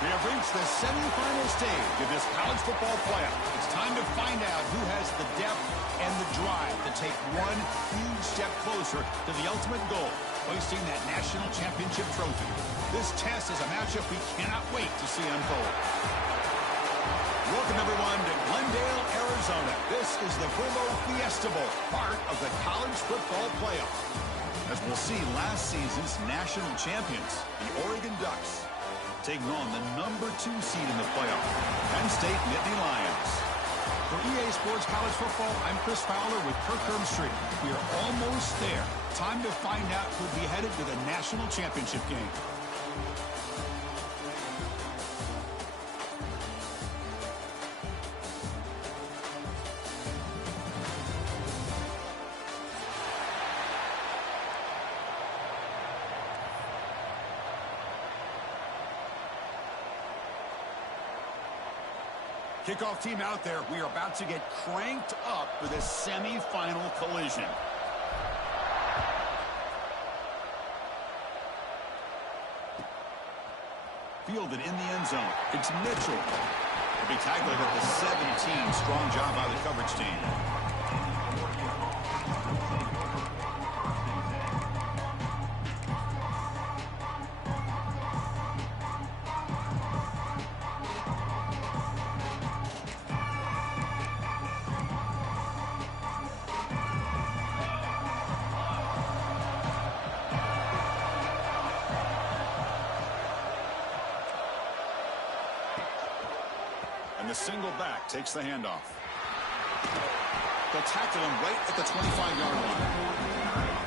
We have reached the semifinal stage of this college football playoff. It's time to find out who has the depth and the drive to take one huge step closer to the ultimate goal, hoisting that national championship trophy. This test is a matchup we cannot wait to see unfold. Welcome, everyone, to Glendale, Arizona. This is the Fuego Fiesta Bowl, part of the college football playoff. As we'll see, last season's national champions, the Oregon Ducks, taking on the #2 seed in the playoff, Penn State Nittany Lions. For EA Sports College Football, I'm Chris Fowler with Kirk Hermstreet. We are almost there. Time to find out who'll be headed to the national championship game. Kickoff team out there. We are about to get cranked up for this semifinal collision. Fielded in the end zone. It's Mitchell. He'll be tackled at the 17. Strong job by the coverage team. The single back takes the handoff. They'll tackle him right at the 25-yard line.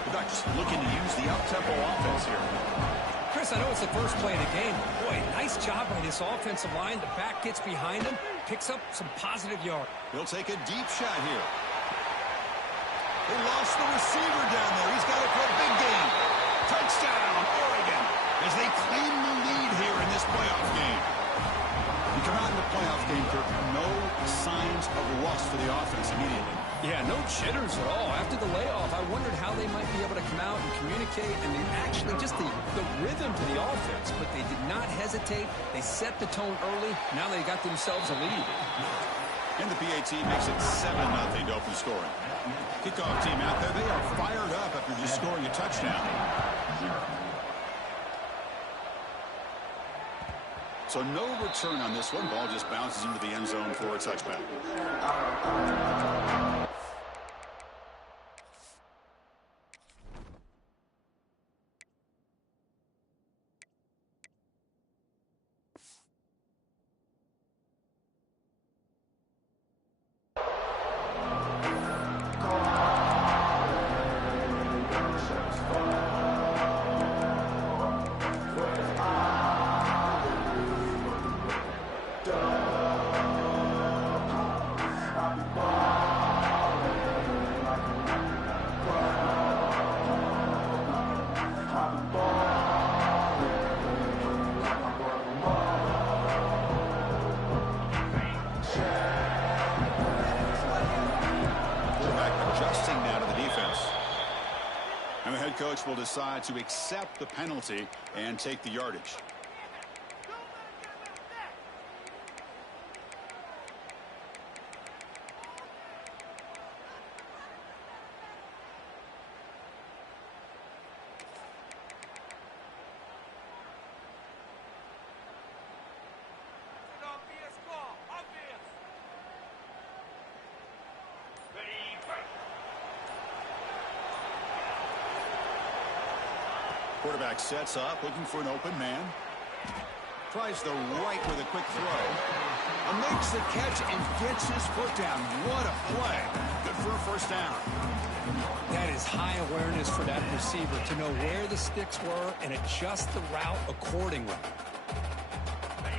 The Ducks looking to use the up-tempo offense here. Chris, I know it's the first play of the game. Boy, nice job by this offensive line. The back gets behind him, picks up some positive yards. He'll take a deep shot here. They lost the receiver down there. He's got it for a big gain. Touchdown, Oregon, as they claim the lead here in this playoff game. You come out in the playoff game, Kirk, no signs of rust for the offense immediately. Yeah, no jitters at all. After the layoff, I wondered how they might be able to come out and communicate and actually just the rhythm to the offense. But they did not hesitate. They set the tone early. Now they got themselves a lead. And the PAT makes it 7-0 to open scoring. Kickoff team out there. They are fired up after just scoring a touchdown. So no return on this one. Ball just bounces into the end zone for a touchback. And the head coach will decide to accept the penalty and take the yardage. Quarterback sets up, looking for an open man. Tries the right with a quick throw. And makes the catch and gets his foot down. What a play. Good for a first down. That is high awareness for that receiver to know where the sticks were and adjust the route accordingly.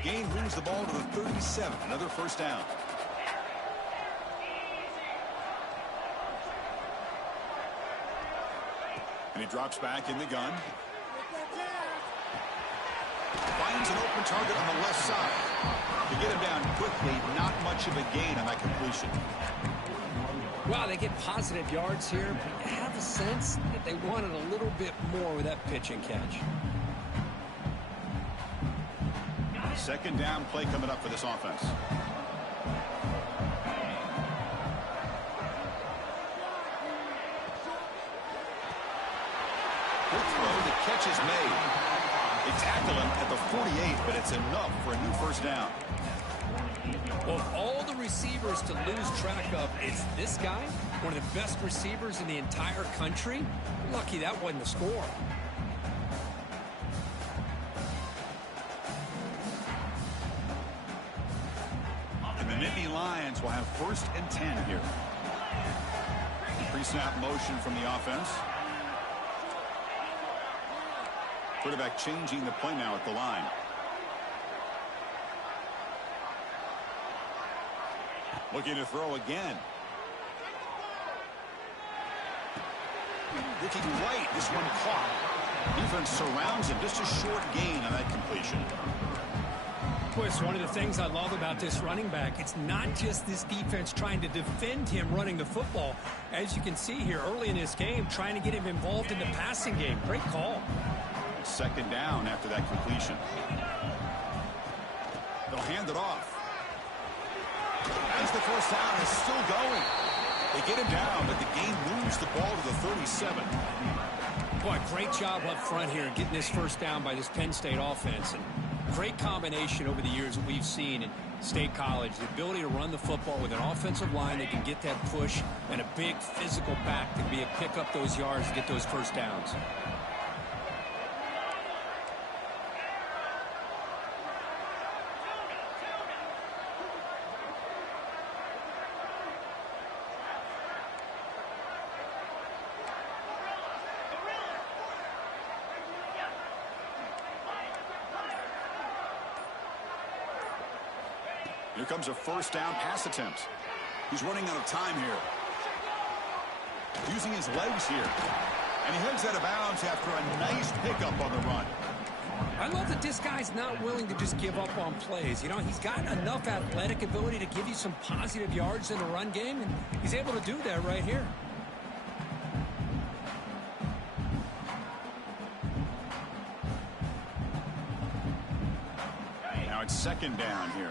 Gain moves the ball to the 37. Another first down. And he drops back in the gun. Finds an open target on the left side. To get him down quickly, not much of a gain on that completion. Wow, they get positive yards here, but you have a sense that they wanted a little bit more with that pitch and catch. Second down play coming up for this offense. Good throw, the catch is made. They tackle him at the 48, but it's enough for a new first down. Well, of all the receivers to lose track of, is this guy one of the best receivers in the entire country? Lucky that wasn't the score. And the Nittany Lions will have 1st and 10 here. Pre-snap motion from the offense. Quarterback changing the play now at the line. Looking to throw again. Looking right. This one caught. Defense surrounds him. Just a short gain on that completion. Boy, it's one of the things I love about this running back. It's not just this defense trying to defend him running the football. As you can see here early in this game, trying to get him involved in the passing game. Great call. Second down after that completion. They'll hand it off. As the first down is still going. They get him down, but the game moves the ball to the 37. Boy, great job up front here getting this first down by this Penn State offense. And great combination over the years that we've seen in State College. The ability to run the football with an offensive line that can get that push and a big physical back to be able to pick up those yards and get those first downs. Here comes a first down pass attempt. He's running out of time here. Using his legs here. And he heads out of bounds after a nice pickup on the run. I love that this guy's not willing to just give up on plays. You know, he's got enough athletic ability to give you some positive yards in the run game, and he's able to do that right here. Now it's second down here.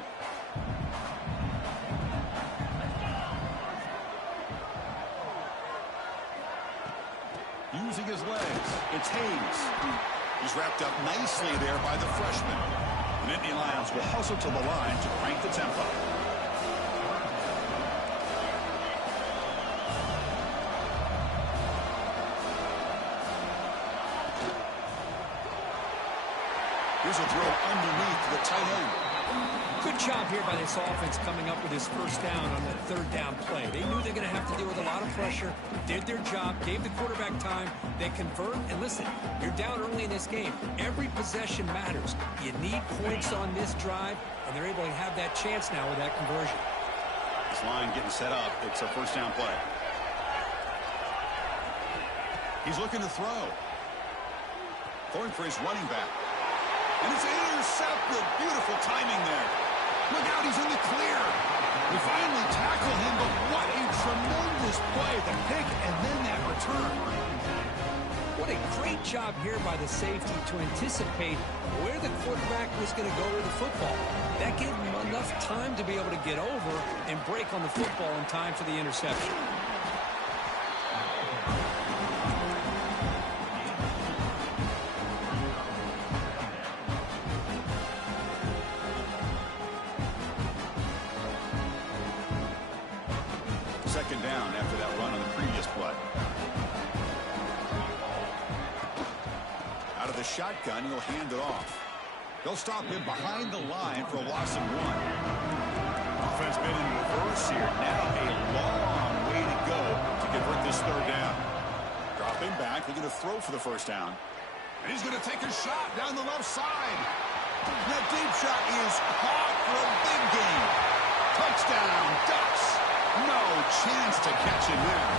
Using his legs, it's Hayes. He's wrapped up nicely there by the freshman. The Nittany Lions will hustle to the line to crank the tempo. Here's a throw underneath the tight end. Good job here by this offense coming up with his first down on that third down play. They knew they're going to have to deal with a lot of pressure, did their job, gave the quarterback time, they convert, and listen, you're down early in this game. Every possession matters. You need points on this drive, and they're able to have that chance now with that conversion. This line getting set up. It's a first down play. He's looking to throw. Throwing for his running back. And it's intercepted. Beautiful timing there. Look out, he's in the clear. We finally tackle him, but what a tremendous play. The pick and then that return. What a great job here by the safety to anticipate where the quarterback was going to go with the football. That gave him enough time to be able to get over and break on the football in time for the interception. Second down after that run on the previous play. Out of the shotgun, he'll hand it off. They'll stop him behind the line for a loss of 1. Offense been in reverse here. Now a long way to go to convert this third down. Dropping back, looking to throw for the first down. And he's going to take a shot down the left side. That deep shot is caught for a big gain. Touchdown, Ducks. No chance to catch him there.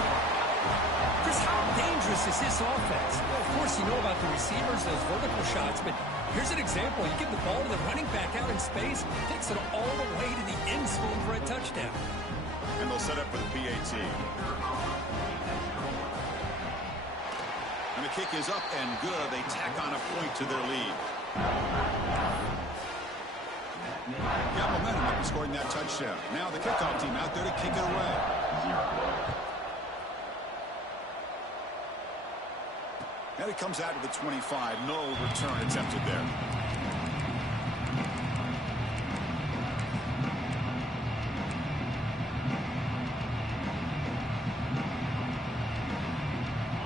Chris, how dangerous is this offense? Well, of course, you know about the receivers, those vertical shots, but here's an example. You give the ball to the running back out in space, takes it all the way to the end zone for a touchdown. And they'll set up for the PAT. And the kick is up and good. They tack on a point to their lead. Got momentum after scoring that touchdown. Now the kickoff team out there to kick it away. And it comes out to the 25. No return attempted there.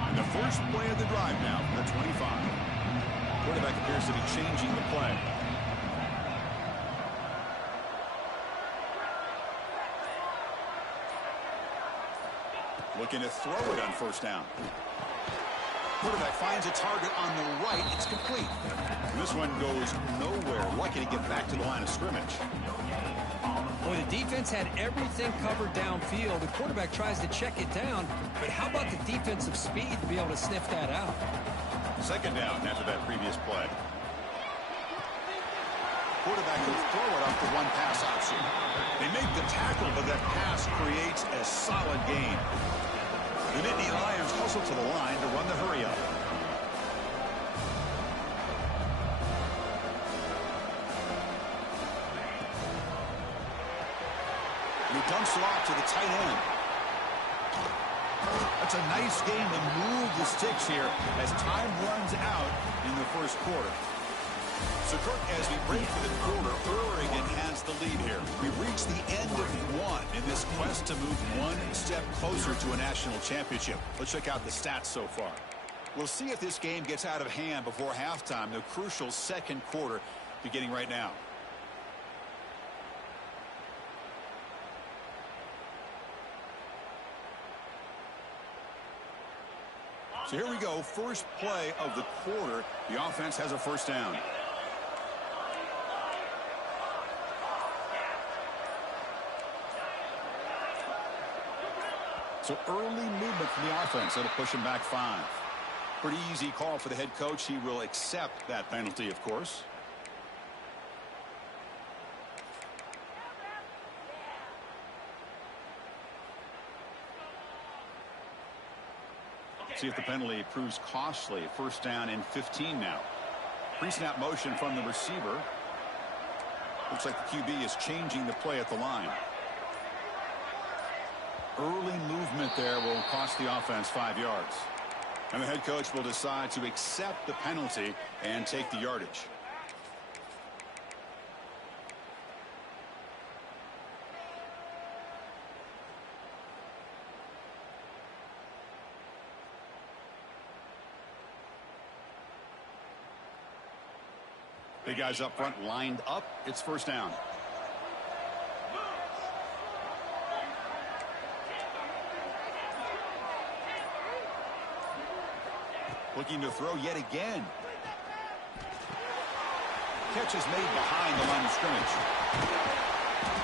And the first play of the drive now from the 25. Quarterback appears to be changing the play. Looking to throw it on first down. Quarterback finds a target on the right. It's complete. And this one goes nowhere. Lucky to get back to the line of scrimmage. Boy, the defense had everything covered downfield. The quarterback tries to check it down, but how about the defensive speed to be able to sniff that out? Second down after that previous play. Quarterback will throw it off the one pass option. They make the tackle, but that pass creates a solid gain. The Nittany Lions hustle to the line to run the hurry-up. He dumps it off to the tight end. That's a nice game to move the sticks here as time runs out in the first quarter. So, Kirk, as we break for the quarter, Oregon has the lead here. We've reached the end of one in this quest to move one step closer to a national championship. Let's check out the stats so far. We'll see if this game gets out of hand before halftime, the crucial second quarter beginning right now. So here we go, first play of the quarter. The offense has a first down. So early movement from the offense. That'll push him back 5. Pretty easy call for the head coach. He will accept that penalty, of course. See if the penalty proves costly. First down and 15 now. Pre-snap motion from the receiver. Looks like the QB is changing the play at the line. Early movement there will cost the offense 5 yards. And the head coach will decide to accept the penalty and take the yardage. The guys up front lined up. It's first down. Looking to throw yet again. Catch is made behind the line of scrimmage.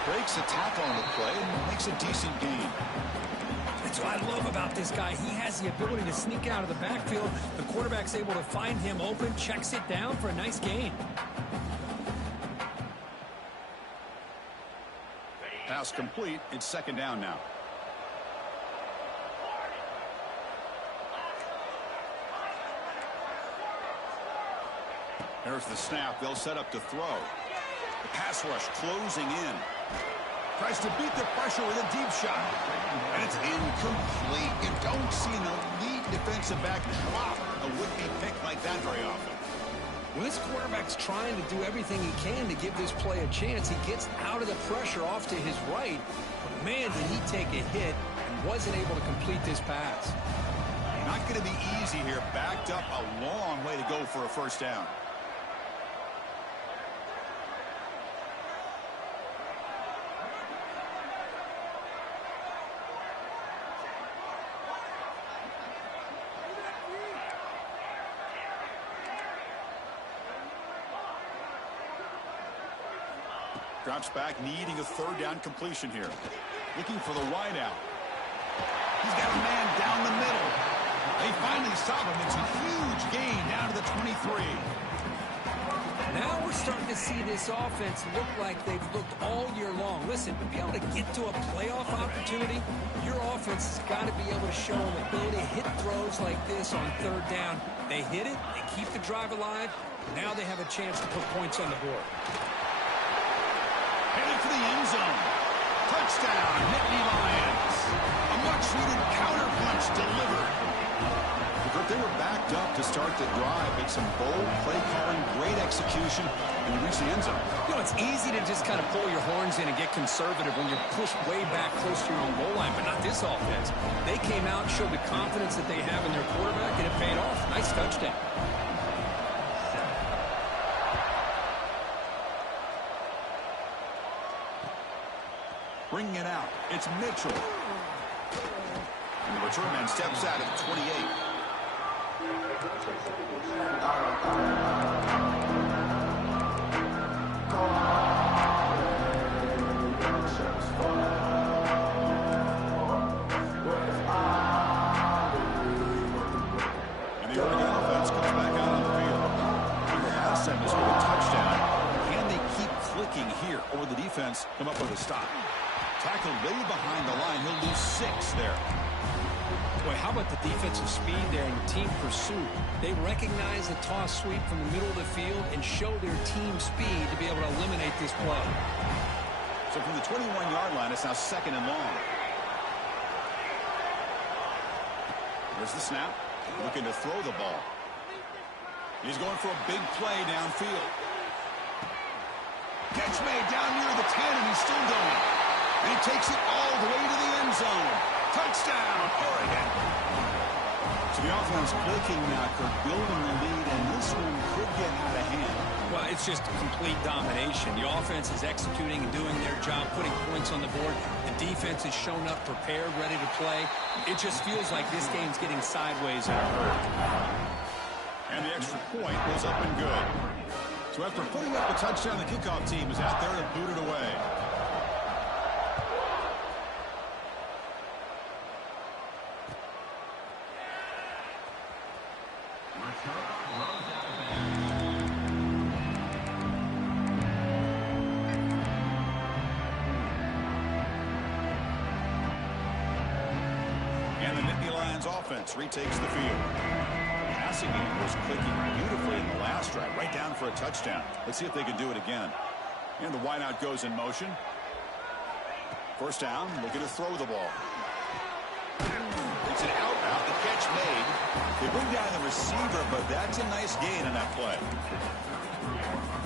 Breaks a tackle on the play and makes a decent gain. That's what I love about this guy. He has the ability to sneak out of the backfield. The quarterback's able to find him open, checks it down for a nice gain. Pass complete. It's second down now. There's the snap. They'll set up to throw. The pass rush closing in. Tries to beat the pressure with a deep shot. And it's incomplete. You don't see an elite defensive back drop a would-be pick like that very often. Well, this quarterback's trying to do everything he can to give this play a chance. He gets out of the pressure off to his right. But, man, did he take a hit and wasn't able to complete this pass. Not going to be easy here. Backed up a long way to go for a first down. Drops back, needing a third down completion here. Looking for the wide out. He's got a man down the middle. They finally stop him. It's a huge gain down to the 23. Now we're starting to see this offense look like they've looked all year long. Listen, to be able to get to a playoff opportunity, your offense has got to be able to show them the ability to hit throws like this on third down. They hit it, they keep the drive alive. Now they have a chance to put points on the board. Headed for the end zone. Touchdown, Nittany Lions. A much-needed counter punch delivered. But they were backed up to start the drive. Made some bold play calling, great execution, and reached the end zone. You know, it's easy to just kind of pull your horns in and get conservative when you're pushed way back close to your own goal line, but not this offense. They came out and showed the confidence that they have in their quarterback, and it paid off. Nice touchdown. Bringing it out. It's Mitchell. And the return man steps out at the 28. And the Oregon offense comes back out on the field. The last time was for a touchdown. Can they keep clicking here, or the defense come up with a stop? Tackled way behind the line. He'll lose 6 there. Boy, how about the defensive speed there and team pursuit? They recognize the toss sweep from the middle of the field and show their team speed to be able to eliminate this play. So from the 21-yard line, it's now second and long. There's the snap. Looking to throw the ball. He's going for a big play downfield. Catch made down near the 10, and he's still going. And he takes it all the way to the end zone. Touchdown, Oregon. So the offense clicking now, building the lead, and this one could get out of hand. Well, it's just complete domination. The offense is executing and doing their job, putting points on the board. The defense has shown up prepared, ready to play. It just feels like this game's getting sideways in a hurry. And the extra point was up and good. So after putting up a touchdown, the kickoff team is out there to boot it away. Pen's offense retakes the field. The passing game was clicking beautifully in the last drive, right down for a touchdown. Let's see if they can do it again. And the wideout goes in motion. First down, looking to throw the ball. It's an out route, the catch made. They bring down the receiver, but that's a nice gain on that play.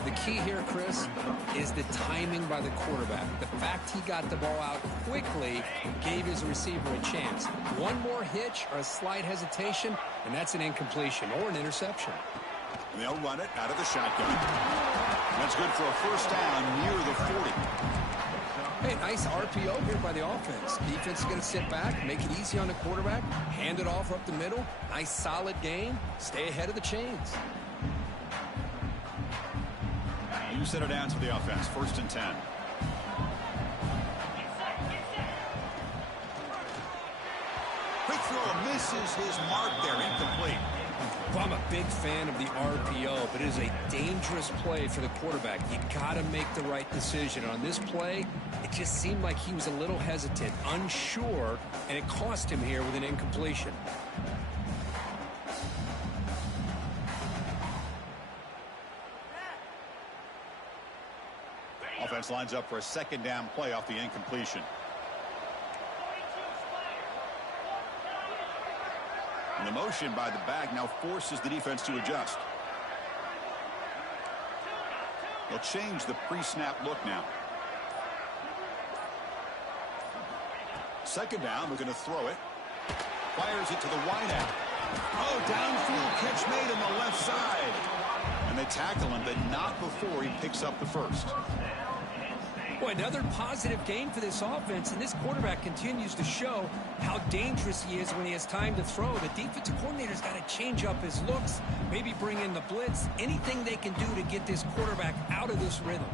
The key here, Chris, is the timing by the quarterback. The fact he got the ball out quickly gave his receiver a chance. One more hitch or a slight hesitation, and that's an incompletion or an interception. And they'll run it out of the shotgun. That's good for a first down near the 40. Hey, nice RPO here by the offense. Defense is going to sit back, make it easy on the quarterback, hand it off up the middle. Nice solid game. Stay ahead of the chains. You set it down to the offense. First and 10. Quick throw misses his mark there. Incomplete. Well, I'm a big fan of the RPO, but it is a dangerous play for the quarterback. You got to make the right decision. On this play, it just seemed like he was a little hesitant, unsure, and it cost him here with an incompletion. Offense lines up for a second down play off the incompletion. And the motion by the back now forces the defense to adjust. They'll change the pre-snap look now. Second down, we're going to throw it. Fires it to the wideout. Oh, downfield catch made on the left side. And they tackle him, but not before he picks up the first. Boy, another positive game for this offense, and this quarterback continues to show how dangerous he is when he has time to throw. The defensive coordinator's got to change up his looks, maybe bring in the blitz, anything they can do to get this quarterback out of this rhythm.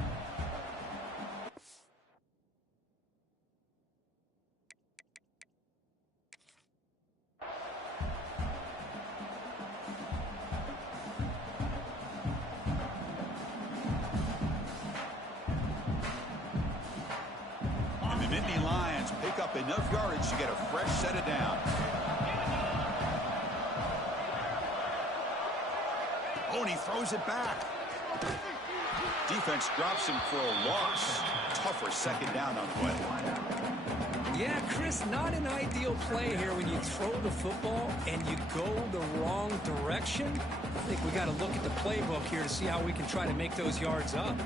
Enough yardage to get a fresh set of downs. Oh, and he throws it back. Defense drops him for a loss. Tougher second down on the play. Yeah, Chris, not an ideal play here when you throw the football and you go the wrong direction. I think we got to look at the playbook here to see how we can try to make those yards up.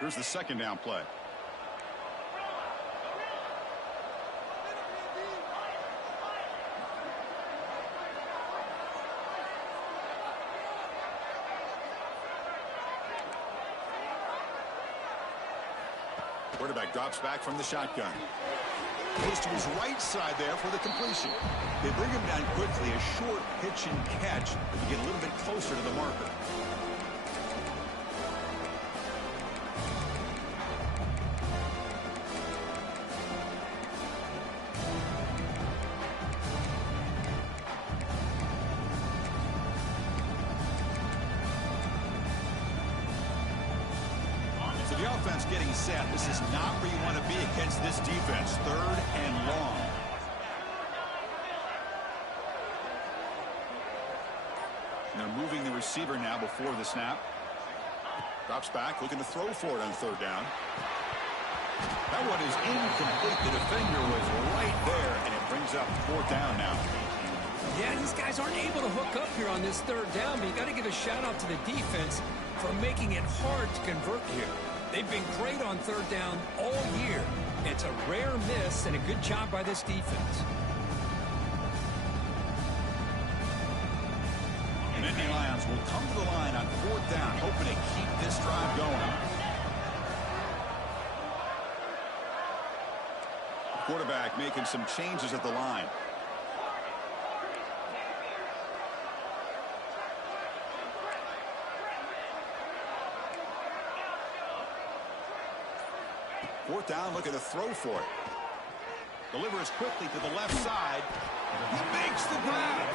Here's the second down play. Quarterback drops back from the shotgun. Goes to his right side there for the completion. They bring him down quickly. A short pitch and catch to get a little bit closer to the marker. The offense getting set. This is not where you want to be against this defense. Third and long. And they're moving the receiver now before the snap. Drops back, looking to throw for it on third down. That one is incomplete. The defender was right there, and it brings up fourth down now. Yeah, these guys aren't able to hook up here on this third down, but you got to give a shout out to the defense for making it hard to convert here. They've been great on third down all year. It's a rare miss and a good job by this defense. And Indy Lions will come to the line on fourth down, hoping to keep this drive going. Quarterback making some changes at the line. Fourth down, looking to throw for it. Delivers quickly to the left side. He makes the grab.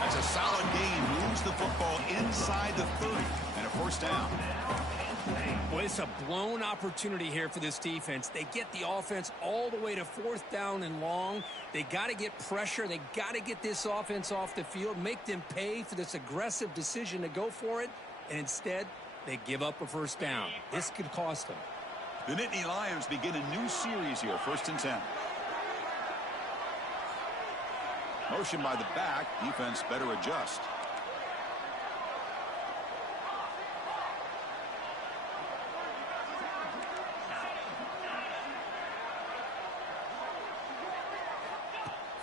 That's a solid gain. Moves the football inside the 30 and a first down. Well, it's a blown opportunity here for this defense. They get the offense all the way to 4th down and long. They got to get pressure. They got to get this offense off the field, make them pay for this aggressive decision to go for it, and instead they give up a 1st down. This could cost them. The Nittany Lions begin a new series here, 1st and 10. Motion by the back. Defense better adjust.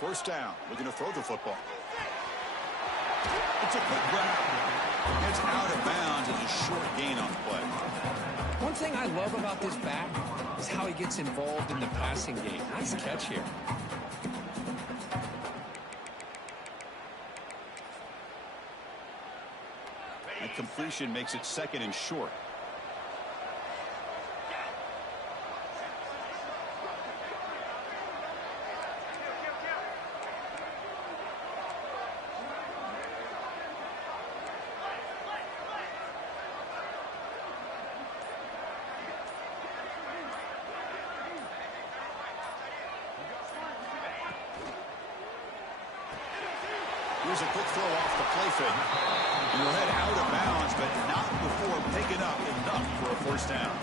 First down, looking to throw the football. It's a quick grab. It's out of bounds and a short gain on the play. One thing I love about this back is how he gets involved in the passing game. Nice catch here. That completion makes it 2nd and short. Here's a quick throw off the play fake. And he'll head out of bounds, but not before picking up enough for a 1st down.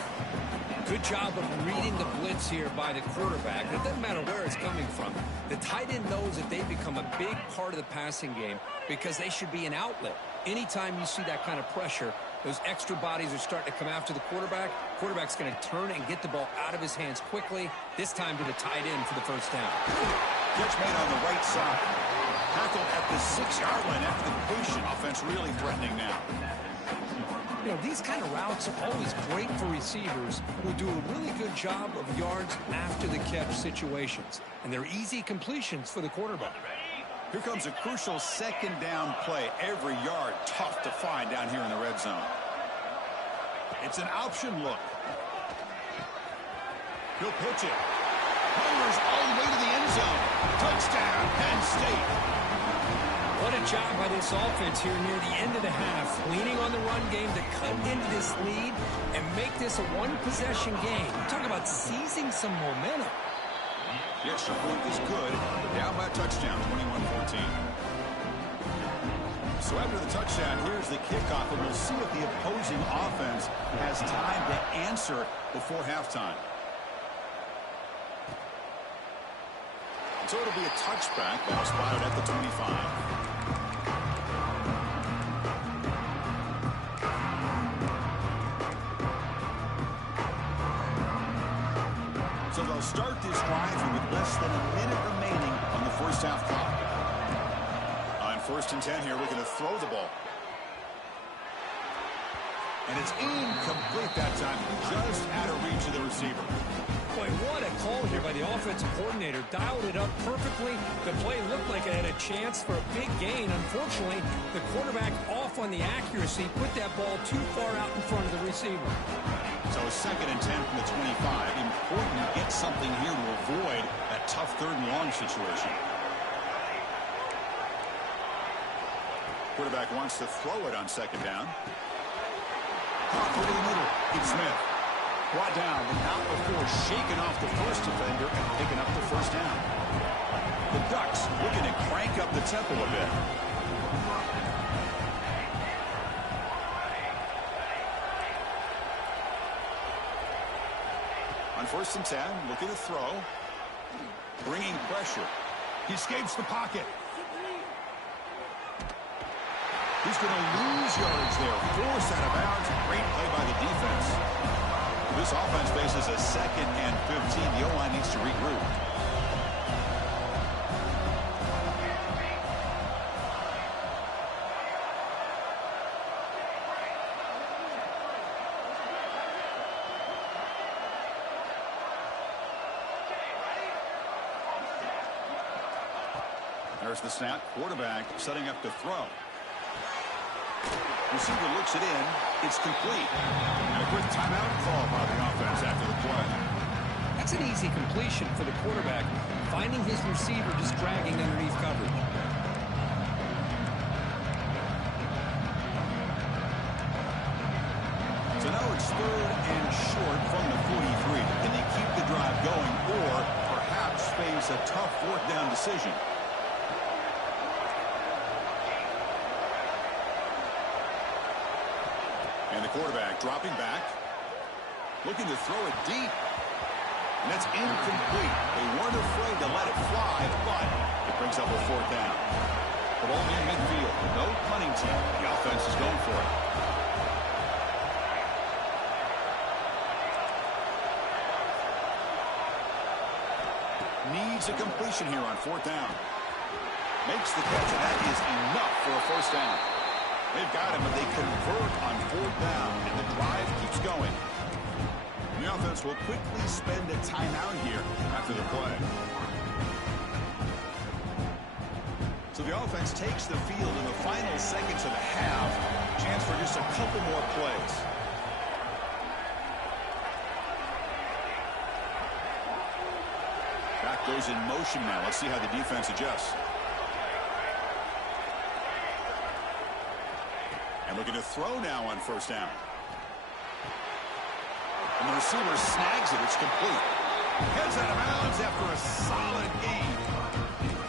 Good job of reading the blitz here by the quarterback. It doesn't matter where it's coming from. The tight end knows that they've become a big part of the passing game because they should be an outlet. Anytime you see that kind of pressure, those extra bodies are starting to come after the quarterback. Quarterback's going to turn and get the ball out of his hands quickly, this time to the tight end for the 1st down. Catch made on the right side. Tackled at the 6-yard line after the completion. Offense really threatening now. You know, these kind of routes are always great for receivers who do a really good job of yards after the catch situations. And they're easy completions for the quarterback. Here comes a crucial 2nd down play. Every yard tough to find down here in the red zone. It's an option look. He'll pitch it. Hungers all the way to the end zone. Touchdown, Penn State. What a job by this offense here near the end of the half, leaning on the run game to cut into this lead and make this a 1-possession game. Talk about seizing some momentum. Yes, your point is good. Down by a touchdown, 21-14. So after the touchdown, here's the kickoff, and we'll see if the opposing offense has time to answer before halftime. So it'll be a touchback. Ball spotted at the 25. So they'll start this drive with less than a minute remaining on the 1st half clock. On 1st and 10 here, we're going to throw the ball. And it's incomplete that time, just out of reach of the receiver. Boy, what a call here by the offensive coordinator. Dialed it up perfectly. The play looked like it had a chance for a big gain. Unfortunately, the quarterback off on the accuracy, put that ball too far out in front of the receiver. So 2nd and 10 from the 25. Important to get something here to avoid that tough 3rd and long situation. Quarterback wants to throw it on 2nd down. Off over the middle. It's Smith. Brought down, but not before shaking off the 1st defender and picking up the 1st down. The Ducks looking to crank up the tempo a bit. On 1st and 10, looking to throw. Bringing pressure. He escapes the pocket. He's going to lose yards there. Forced out of bounds. Great play by the defense. This offense faces a 2nd and 15. The O-line needs to regroup. There's the snap. Quarterback setting up to throw. Receiver looks it in. It's complete. And a quick timeout call by the offense after the play. That's an easy completion for the quarterback, finding his receiver just dragging underneath coverage. So now it's third and short from the 43. Can they keep the drive going or perhaps face a tough fourth down decision? And the quarterback dropping back, looking to throw it deep. And that's incomplete. They weren't afraid to let it fly, but it brings up a fourth down. The ball in midfield. No punting team. The offense is going for it. Needs a completion here on fourth down. Makes the catch, and that is enough for a first down. They've got him, but they convert on fourth down, and the drive keeps going. The offense will quickly spend a timeout here after the play. So the offense takes the field in the final seconds of the half. Chance for just a couple more plays. Back goes in motion now. Let's see how the defense adjusts. And looking to throw now on first down. And the receiver snags it. It's complete. Heads out of bounds after a solid game.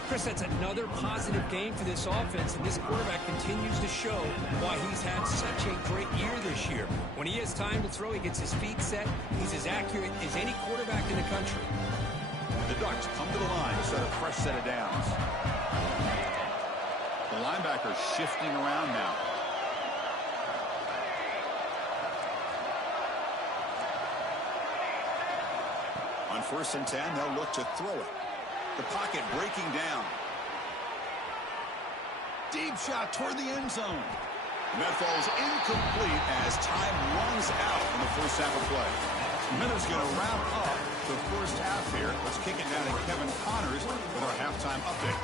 Chris, that's another positive game for this offense, and this quarterback continues to show why he's had such a great year this year. When he has time to throw, he gets his feet set. He's as accurate as any quarterback in the country. The Ducks come to the line to set a fresh set of downs. The linebacker shifting around now. On 1st and 10, they'll look to throw it. The pocket breaking down. Deep shot toward the end zone. And that falls incomplete as time runs out in the first half of play. Minutes going to wrap up the first half here. Let's kick it down to Kevin Connors with our halftime update.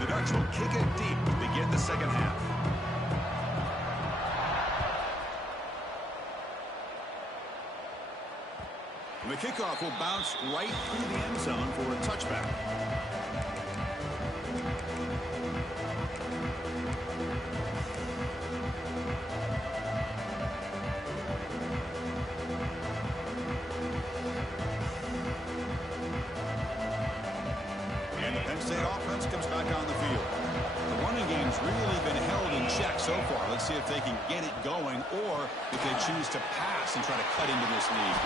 The Ducks will kick it deep to begin the second half. And the kickoff will bounce right through the end zone for a touchback. And the Penn State offense comes back on the field. The running game's really been held in check so far. Let's see if they can get it going or if they choose to pass and try to cut into this lead.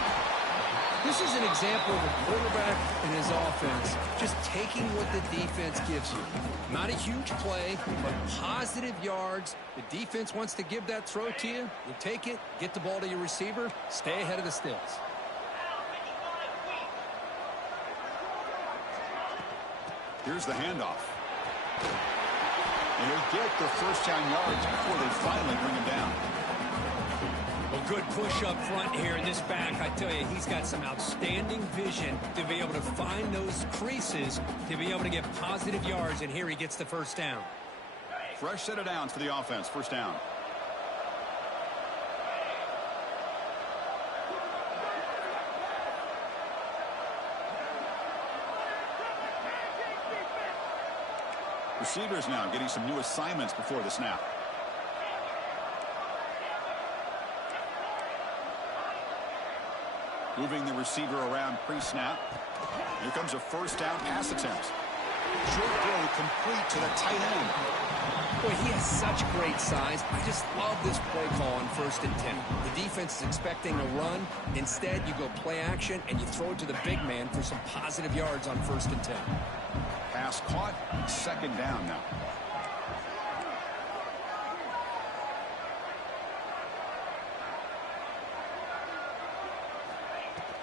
This is an example of a quarterback and his offense just taking what the defense gives you. Not a huge play, but positive yards. The defense wants to give that throw to you. You take it, get the ball to your receiver, stay ahead of the sticks. Here's the handoff. And he'll get the first down yards before they finally bring him down. Well, good push up front here in this back. I tell you, he's got some outstanding vision to be able to find those creases, to be able to get positive yards, and here he gets the first down. Fresh set of downs for the offense. First down. Receivers now getting some new assignments before the snap. Moving the receiver around pre-snap. Here comes a first down pass attempt. Short throw complete to the tight end. Boy, he has such great size. I just love this play call on 1st and 10. The defense is expecting a run. Instead, you go play action, and you throw it to the big man for some positive yards on 1st and 10. Pass caught. Second down now.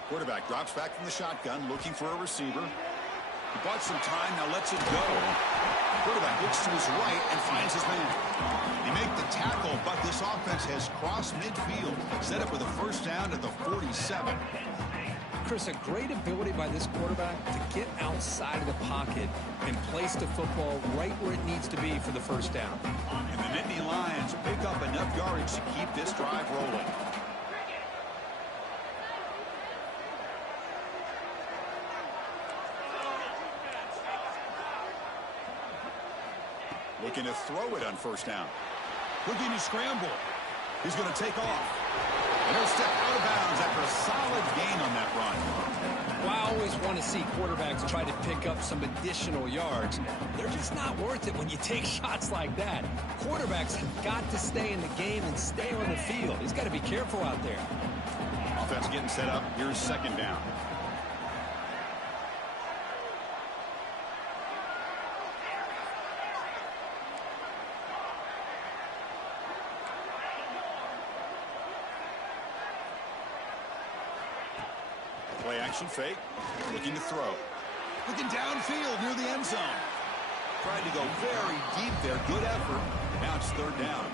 Quarterback drops back from the shotgun, looking for a receiver. He bought some time, now lets it go. Quarterback looks to his right and finds his man. They make the tackle, but this offense has crossed midfield, set up with a first down at the 47. Chris, a great ability by this quarterback to get outside of the pocket and place the football right where it needs to be for the first down. And the Nittany Lions pick up enough yardage to keep this drive rolling. Looking to throw it on first down. Looking to scramble. He's going to take off. And he'll step out of bounds after a solid gain on that run. Well, I always want to see quarterbacks try to pick up some additional yards. They're just not worth it when you take shots like that. Quarterbacks have got to stay in the game and stay on the field. He's got to be careful out there. Offense getting set up. Here's second down. Play action fake. Looking to throw. Looking downfield near the end zone. Tried to go very deep there. Good effort. Now it's third down.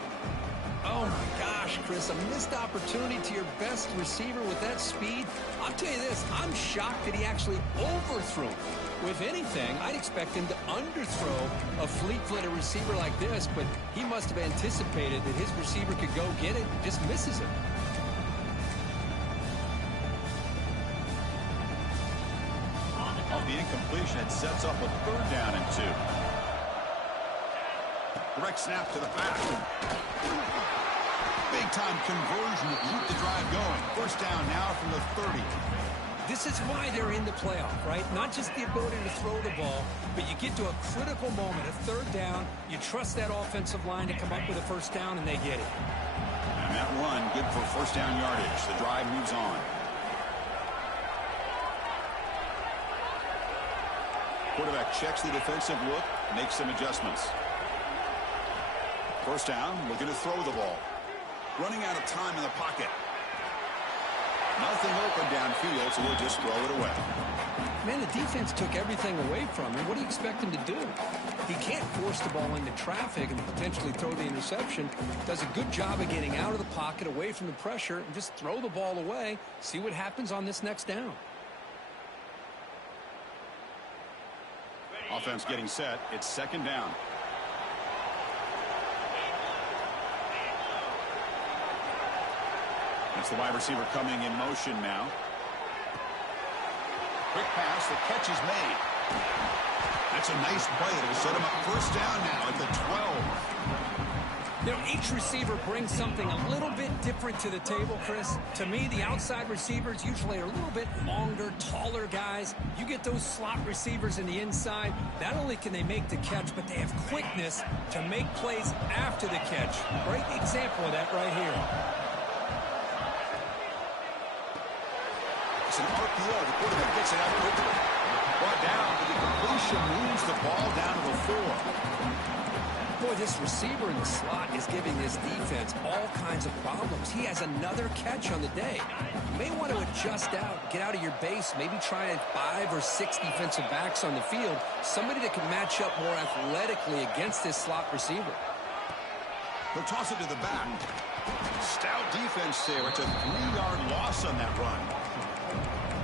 Oh, my gosh, Chris, a missed opportunity to your best receiver with that speed. I'll tell you this, I'm shocked that he actually overthrew. If anything, I'd expect him to underthrow a fleet-footed receiver like this, but he must have anticipated that his receiver could go get it and just misses him. Off the incompletion, it sets up a third down and 2. Direct snap to the back. Big-time conversion to keep the drive going. First down now from the 30. This is why they're in the playoff, right? Not just the ability to throw the ball, but you get to a critical moment, a third down. You trust that offensive line to come up with a first down, and they get it. And that run, good for first down yardage. The drive moves on. Quarterback checks the defensive look, makes some adjustments. First down, looking to throw the ball. Running out of time in the pocket. Nothing open downfield, so we'll just throw it away. Man, the defense took everything away from him. What do you expect him to do? He can't force the ball into traffic and potentially throw the interception. Does a good job of getting out of the pocket, away from the pressure, and just throw the ball away. See what happens on this next down. Offense getting set. It's second down. It's the wide receiver coming in motion now. Quick pass. The catch is made. That's a nice play. It'll set him up first down now at the 12. You know, each receiver brings something a little bit different to the table, Chris. To me, the outside receivers usually are a little bit longer, taller guys. You get those slot receivers in the inside, not only can they make the catch, but they have quickness to make plays after the catch. Great example of that right here. It's an RPO. The quarterback gets it out quickly. Brought down, but the completion moves the ball down to the 4. Boy, this receiver in the slot is giving this defense all kinds of problems. He has another catch on the day. You may want to adjust out, get out of your base, maybe try 5 or 6 defensive backs on the field, somebody that can match up more athletically against this slot receiver. They'll toss it to the back. Stout defense there. It's a 3-yard loss on that run.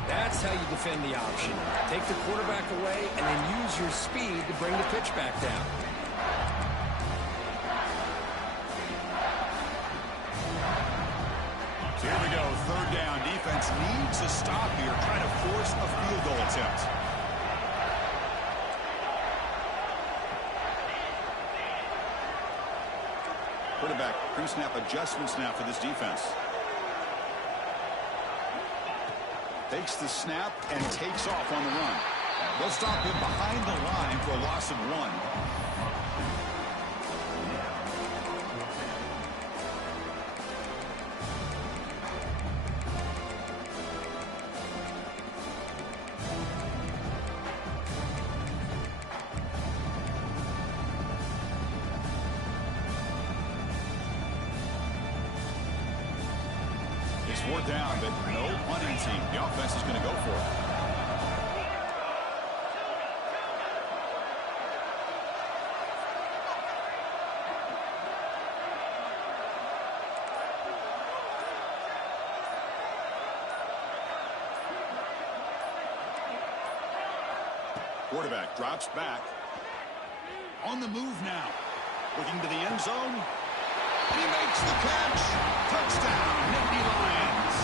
That's how you defend the option. Take the quarterback away and then use your speed to bring the pitch back down. Here we go, third down. Defense needs a stop here, trying to force a field goal attempt. Quarterback pre-snap adjustments now for this defense. Takes the snap and takes off on the run. They'll stop him behind the line for a loss of 1. It's 4th down, but no punting team. The offense is going to go for it. Quarterback drops back. On the move now. Looking to the end zone. And he makes the catch. Touchdown, Nittany Lions.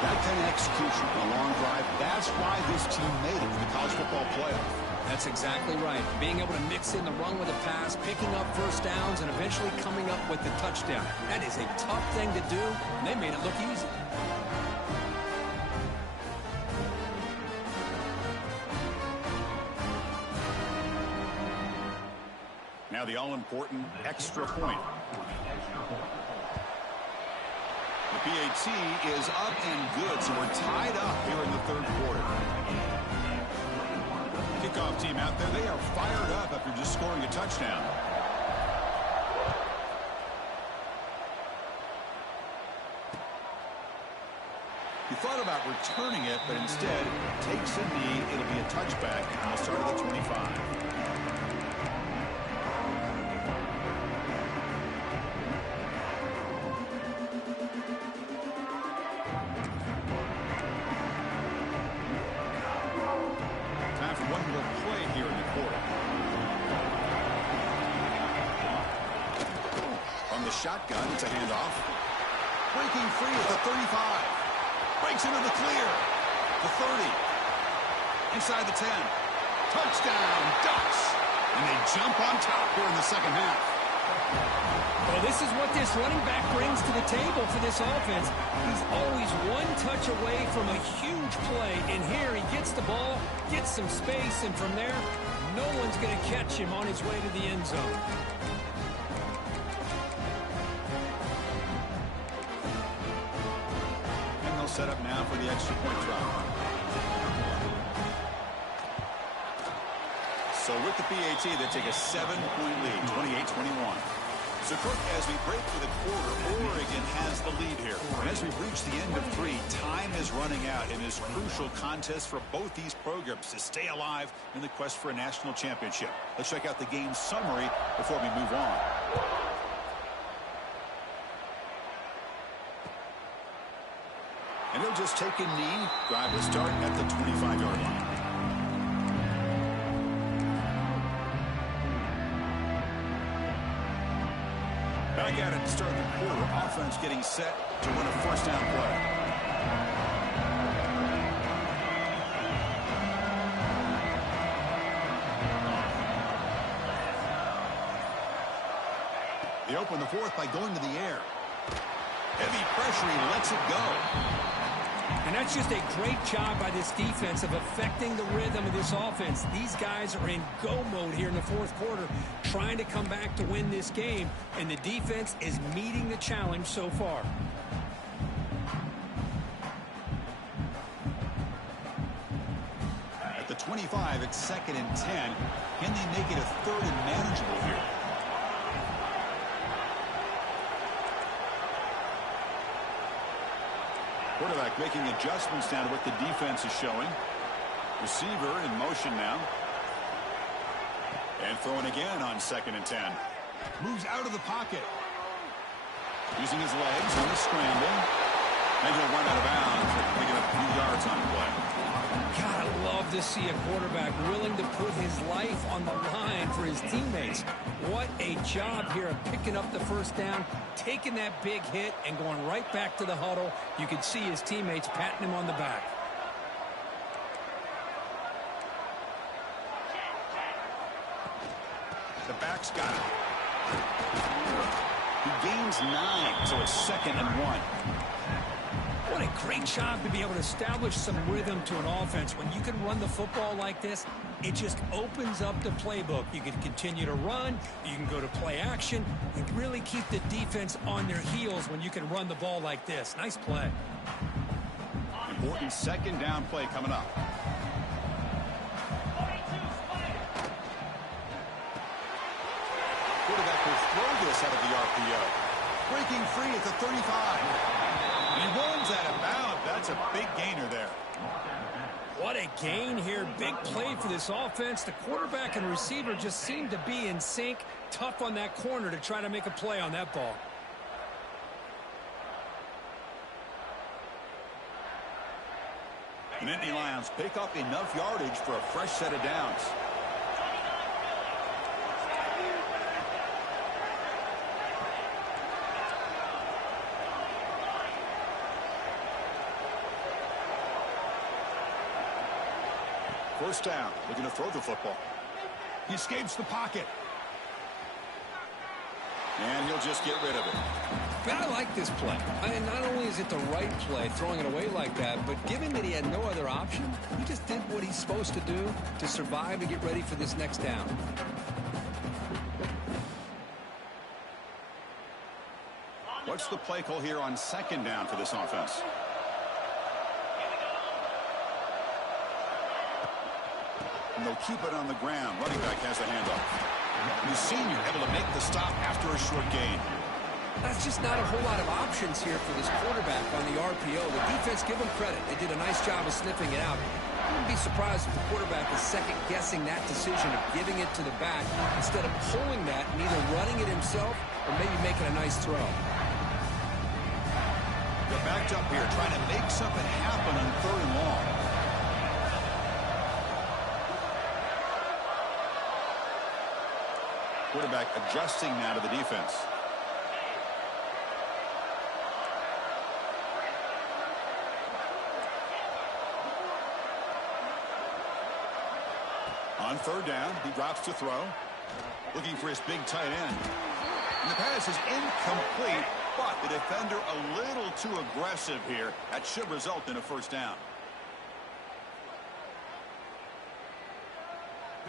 That kind of execution on a long drive, that's why this team made it to the college football playoff. That's exactly right. Being able to mix in the run with a pass, picking up first downs, and eventually coming up with the touchdown. That is a tough thing to do, and they made it look easy. Now the all-important extra point. The PAT is up and good, so we're tied up here in the third quarter. Kickoff team out there, they are fired up after just scoring a touchdown. He thought about returning it, but instead takes a knee. It'll be a touchback, and they'll start at the 25. Shotgun, it's a handoff. Breaking free at the 35. Breaks into the clear. The 30. Inside the 10. Touchdown, Ducks. And they jump on top here in the second half. Well, this is what this running back brings to the table for this offense. He's always one touch away from a huge play. And here he gets the ball, gets some space, and from there, no one's going to catch him on his way to the end zone. Set up now for the extra point drop. So with the PAT, they take a 7-point lead, 28-21. So, Kirk, as we break for the quarter, Oregon has the lead here. And as we reach the end of 3, time is running out in this crucial contest for both these programs to stay alive in the quest for a national championship. Let's check out the game summary before we move on. And he'll just take a knee. Drive will start at the 25-yard line. Back at it to start the quarter. Offense getting set to win a first down play. They open the fourth by going to the air. Heavy pressure, he lets it go. And that's just a great job by this defense of affecting the rhythm of this offense. These guys are in go mode here in the fourth quarter, trying to come back to win this game, and the defense is meeting the challenge so far. At the 25, it's 2nd and 10. Can they make it a 3rd and manageable here? Quarterback making adjustments down to what the defense is showing. Receiver in motion now. And throwing again on 2nd and 10. Moves out of the pocket. Using his legs on the scramble. And he'll run out of bounds, picking up a few yards on the play. God, I love to see a quarterback willing to put his life on the line for his teammates. What a job here of picking up the first down, taking that big hit, and going right back to the huddle. You can see his teammates patting him on the back. The back's got it. He gains 9, so it's 2nd and 1. What a great job to be able to establish some rhythm to an offense. When you can run the football like this, it just opens up the playbook. You can continue to run. You can go to play action. You really keep the defense on their heels when you can run the ball like this. Nice play. Important 2nd down play coming up. Quarterback will throw this out of the RPO. Breaking free at the 35. He runs out of bounds. That's a big gainer there. What a gain here. Big play for this offense. The quarterback and receiver just seem to be in sync. Tough on that corner to try to make a play on that ball. The Nittany Lions pick up enough yardage for a fresh set of downs. First down, looking to throw the football. He escapes the pocket. And he'll just get rid of it. But I like this play. Not only is it the right play, throwing it away like that, but given that he had no other option, he just did what he's supposed to do to survive and get ready for this next down. What's the play call here on second down for this offense? And they'll keep it on the ground. Running back has the handoff. The senior able to make the stop after a short gain. That's just not a whole lot of options here for this quarterback on the RPO. The defense, give them credit. They did a nice job of sniffing it out. I wouldn't be surprised if the quarterback is second-guessing that decision of giving it to the back instead of pulling that and either running it himself or maybe making a nice throw. They're backed up here trying to make something happen on third and long. Quarterback adjusting now to the defense. On third down, he drops to throw. Looking for his big tight end. And the pass is incomplete, but the defender a little too aggressive here. That should result in a first down.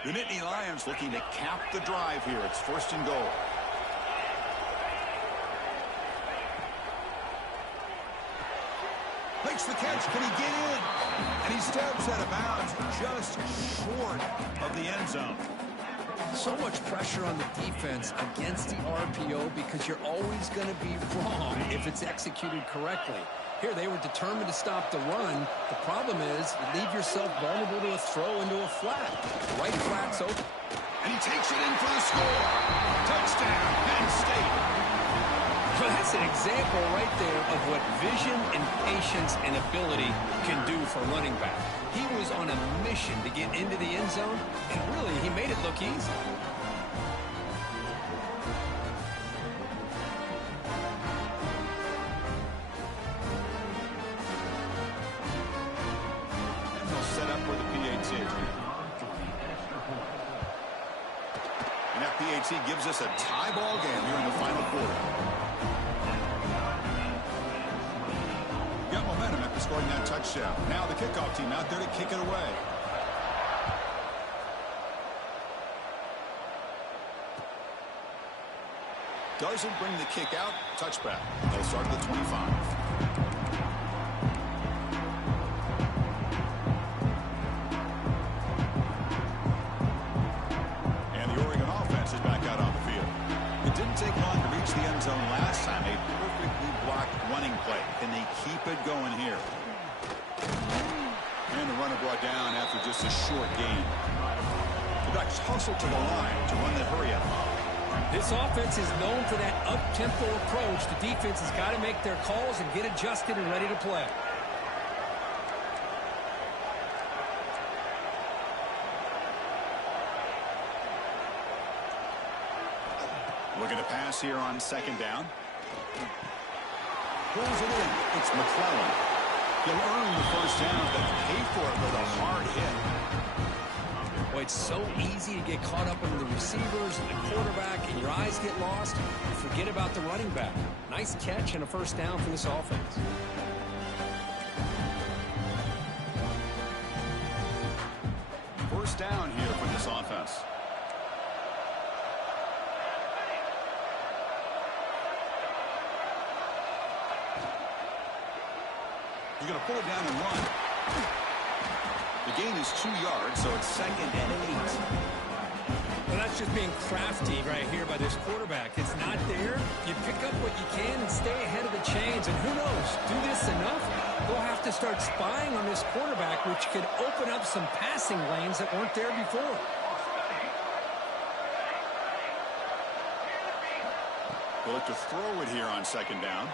The Nittany Lions looking to cap the drive here. It's first and goal. Makes the catch. Can he get in? And he steps out of bounds just short of the end zone. So much pressure on the defense against the RPO because you're always going to be wrong if it's executed correctly. Here, they were determined to stop the run. The problem is you leave yourself vulnerable to a throw into a flat. The right flat's open. And he takes it in for the score. Touchdown, Penn State. Well, that's an example right there of what vision and patience and ability can do for a running back. He was on a mission to get into the end zone, and really, he made it look easy. And they'll set up for the PAT. And that PAT gives us a tie ball game here in the final quarter. Got momentum after scoring that touchdown. Now the kickoff team out there to kick it away. Doesn't bring the kick out. Touchback. They'll start at the 25. And the Oregon offense is back out on the field. It didn't take long to reach the end zone last time. A perfectly blocked running play. Can they keep it going here? And the runner brought down after just a short gain. The Ducks hustle to the line to run the hurry up. This offense is known for that up-tempo approach. The defense has got to make their calls and get adjusted and ready to play. Looking to pass here on second down. Pulls it in. It's McClellan. He'll earn the first down, but pay for it with a hard hit. Boy, it's so easy to get caught up in the receivers and the quarterback, and your eyes get lost. You forget about the running back. Nice catch and a first down for this offense. First down here for this offense. He's going to pull it down and run. The gain is 2 yards, so it's 2nd and 8. Well, that's just being crafty right here by this quarterback. It's not there. You pick up what you can and stay ahead of the chains. And who knows, do this enough, they'll have to start spying on this quarterback, which could open up some passing lanes that weren't there before. They'll look to throw it here on second down.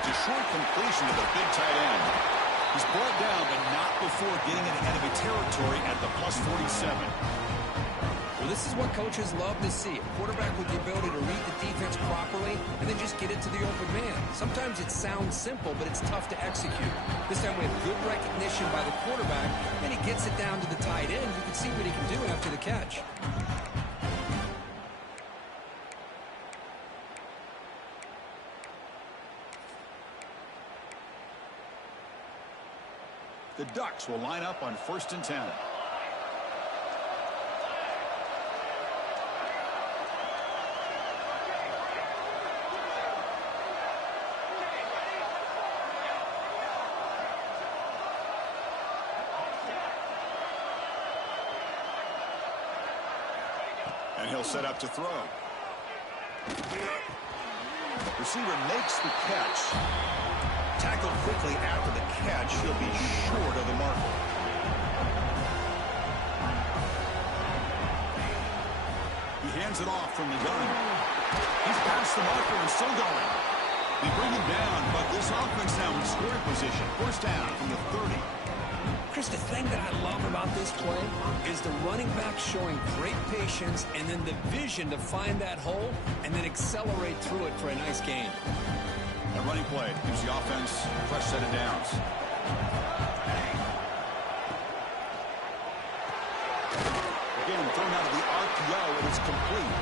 It's a short completion to the big tight end. He's brought down, but not before getting into enemy territory at the +47. Well, this is what coaches love to see. A quarterback with the ability to read the defense properly and then just get it to the open man. Sometimes it sounds simple, but it's tough to execute. This time we have good recognition by the quarterback. Then he gets it down to the tight end. You can see what he can do after the catch. The Ducks will line up on 1st and 10. And he'll set up to throw. Receiver makes the catch. Tackled quickly after the catch. He'll be short of the marker. He hands it off from the gun. He's past the marker and still going. They bring him down, but this offense now in scoring position. 1st down from the 30. Chris, the thing that I love about this play is the running back showing great patience and then the vision to find that hole and then accelerate through it for a nice gain. A running play gives the offense a fresh set of downs. Again, thrown out of the RPO, and it's complete.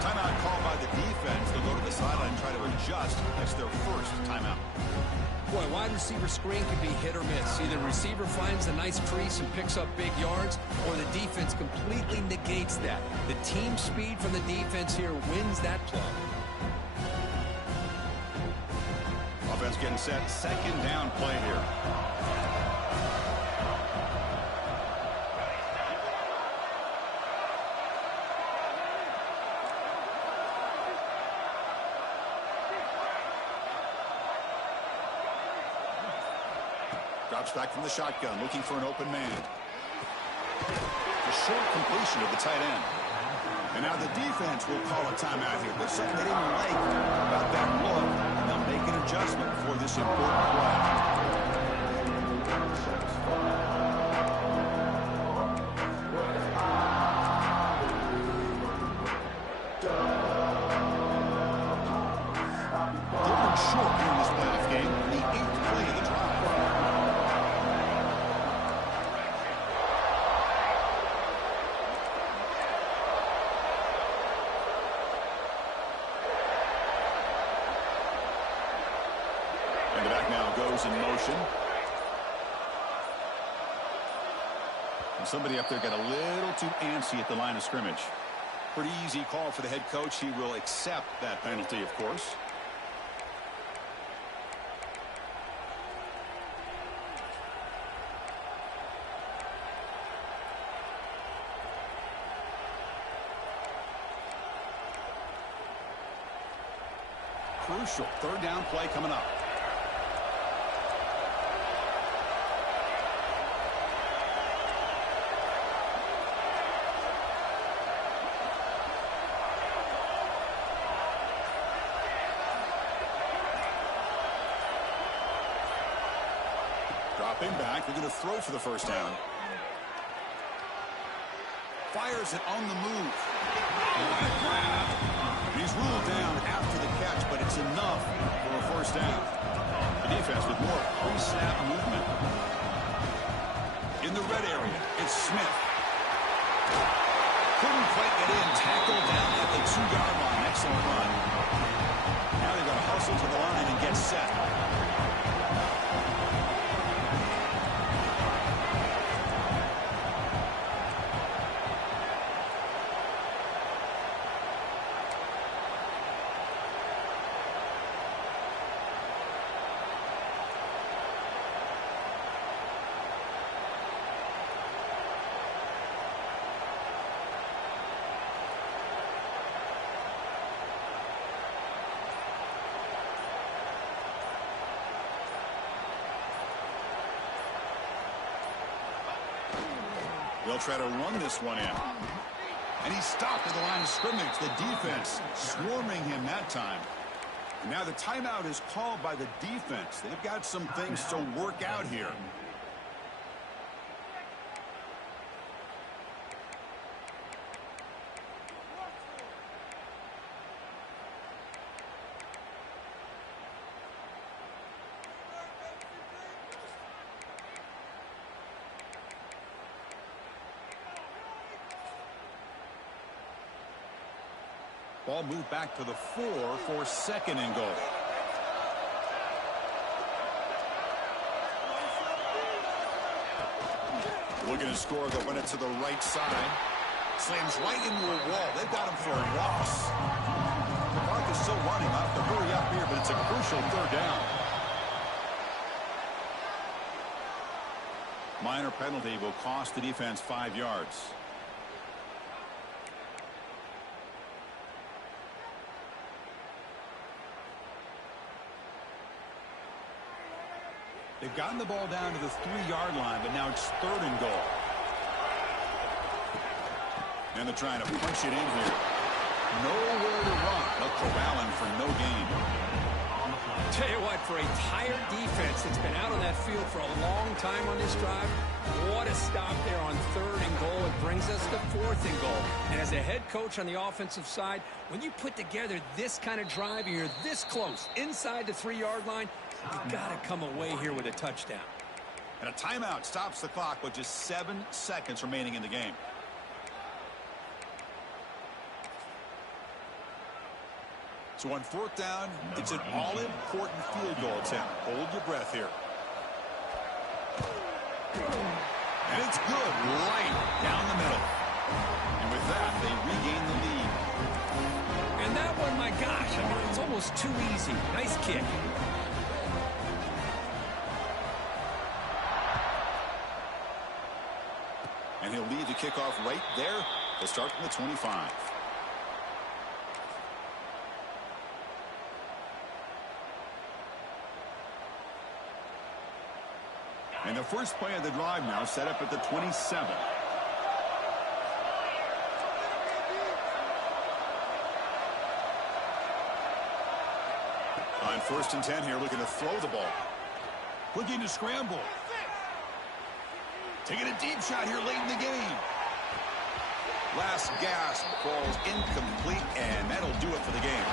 Timeout called by the defense. They'll go to the sideline and try to adjust. That's their first timeout. Boy, wide receiver screen can be hit or miss. Either receiver finds a nice crease and picks up big yards, or the defense completely negates that. The team speed from the defense here wins that play. Offense getting set. 2nd down play here. Drops back from the shotgun, looking for an open man. A short completion of the tight end. And now the defense will call a timeout here. There's something they didn't like about that look. And they'll make an adjustment for this important play. Third and short here in this playoff game. The 8th play of the drive. And the back now goes in motion. And somebody up there got a little too antsy at the line of scrimmage. Pretty easy call for the head coach. He will accept that penalty, of course. Crucial 3rd down play coming up. Dropping back, they're going to throw for the 1st down. Fires it on the move. He's ruled down after the catch, but it's enough for a 1st down. The defense with more pre-snap movement. In the red area, it's Smith. Couldn't quite get in. Tackled down at the 2-yard line. Excellent run. Now they've got to hustle to the line and get set. They'll try to run this one in. And he stopped at the line of scrimmage. The defense swarming him that time. And now the timeout is called by the defense. They've got some things to work out here. Ball moved back to the 4 for 2nd and goal. Looking to score, they'll run it to the right side. Slams right into a wall. They've got him for a loss. The clock is still running. I'll have to hurry up here, but it's a crucial 3rd down. Minor penalty will cost the defense 5 yards. They've gotten the ball down to the 3-yard line, but now it's 3rd and goal. And they're trying to punch it in here. Nowhere to run. They'll corral him for no gain. Tell you what, for a tired defense that's been out on that field for a long time on this drive, what a stop there on 3rd and goal. It brings us to 4th and goal. And as a head coach on the offensive side, when you put together this kind of drive and you're this close inside the 3-yard line, you got to come away here with a touchdown. And a timeout stops the clock with just 7 seconds remaining in the game. So on 4th down, it's an all-important field goal attempt. Hold your breath here. And it's good, right down the middle. And with that, they regain the lead. And that one, my gosh, I mean, it's almost too easy. Nice kick. And he'll lead the kickoff right there. They'll start from the 25. And the first play of the drive now set up at the 27. On 1st and 10 here, looking to throw the ball. Looking to scramble. Taking a deep shot here late in the game. Last gasp falls incomplete, and that'll do it for the game.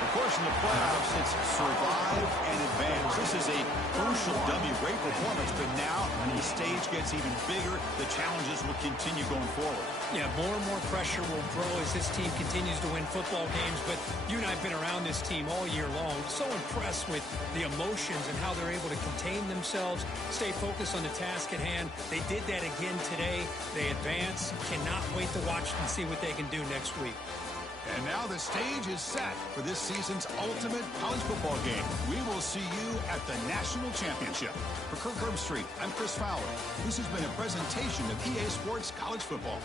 Of course, in the playoffs, it's survive and advance. This is a crucial W. Great performance, but now when the stage gets even bigger, the challenges will continue going forward. Yeah, more and more pressure will grow as this team continues to win football games, but you and I have been around this team all year long. So impressed with the emotions and how they're able to contain themselves, stay focused on the task at hand. They did that again today. They advance. Cannot wait to watch and see what they can do next week. And now the stage is set for this season's ultimate college football game. We will see you at the National Championship. For Kirk Herbstreit, I'm Chris Fowler. This has been a presentation of EA Sports College Football.